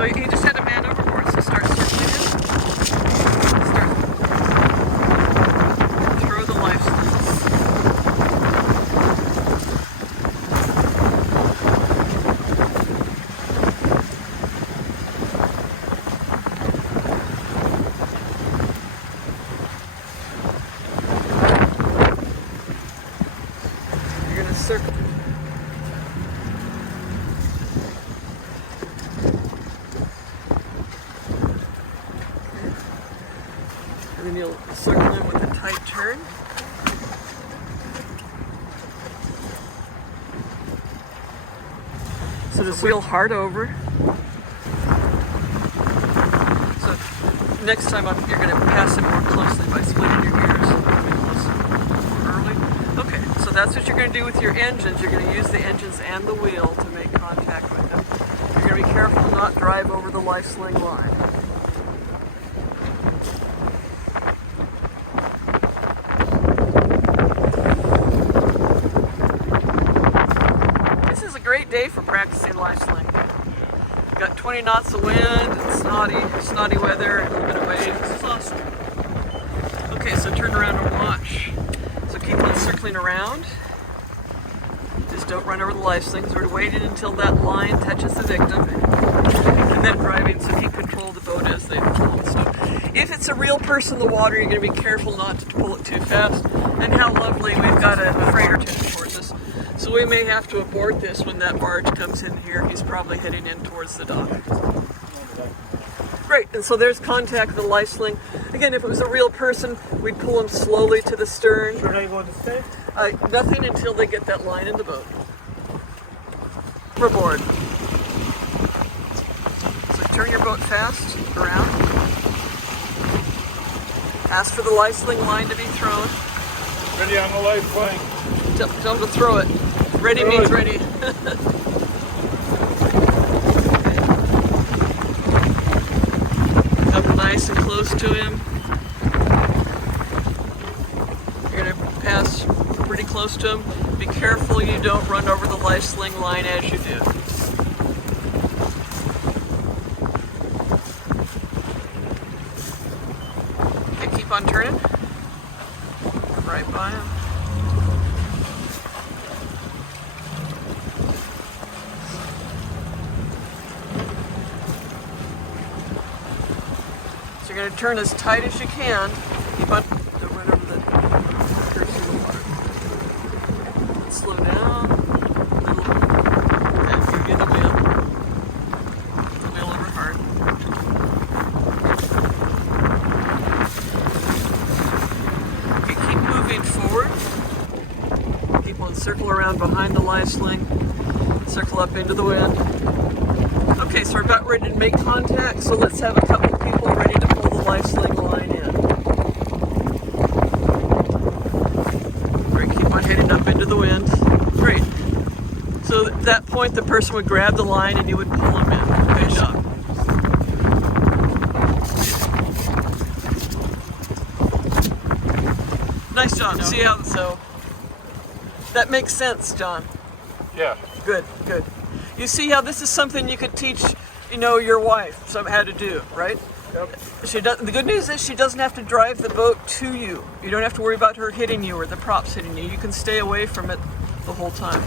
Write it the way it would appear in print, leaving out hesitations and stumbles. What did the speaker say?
So he just had a man overboard, so start circling it. Start. Throw the Lifesling. You're going to circle. And then you'll circle in with a tight turn. So just wheel hard over. So next time you're going to pass it more closely by splitting your gears. More early. Okay, so that's what you're going to do with your engines. You're going to use the engines and the wheel to make contact with them. You're going to be careful not drive over the Lifesling line. Great day for practicing Lifesling. Got 20 knots of wind and snotty weather and a little bit of waves. This is awesome. Okay, so turn around and watch. So keep on circling around. Just don't run over the Lifeslings. We're waiting until that line touches the victim. And then driving, so keep control of the boat as they pull. So if it's a real person in the water, you're going to be careful not to pull it too fast. And how lovely, we've got a freighter heading towards us. So we may have to abort this when that barge comes in here. He's probably heading in towards the dock. Great, and so there's contact with the Lifesling. Again, if it was a real person, we'd pull him slowly to the stern. Should I go to stay? Nothing until they get that line in the boat. Overboard. So turn your boat fast around. Ask for the Lifesling line to be thrown. Ready on the Lifesling. Tell them to throw it. Ready means ready. Up nice and close to him. You're going to pass pretty close to him. Be careful you don't run over the Lifesling line as you do. Okay, keep on turning. Right by him. So you're going to turn as tight as you can. Keep on. Don't run over the curse of the water. Slow down. A little. And you're getting the wheel. The wheel over hard. Okay, keep moving forward. Keep on circle around behind the Lifesling. Circle up into the wind. Okay, so we're about ready to make contact, so let's have a couple people ready to pull the Lifesling line in. Great, keep on heading up into the wind. Great. So at that point, the person would grab the line and you would pull them in. Good job. Nice job. See how, so that makes sense, John. Yeah. Good, good. You see how this is something you could teach, your wife how to do, right? Yep. The good news is she doesn't have to drive the boat to you. You don't have to worry about her hitting you or the props hitting you. You can stay away from it the whole time.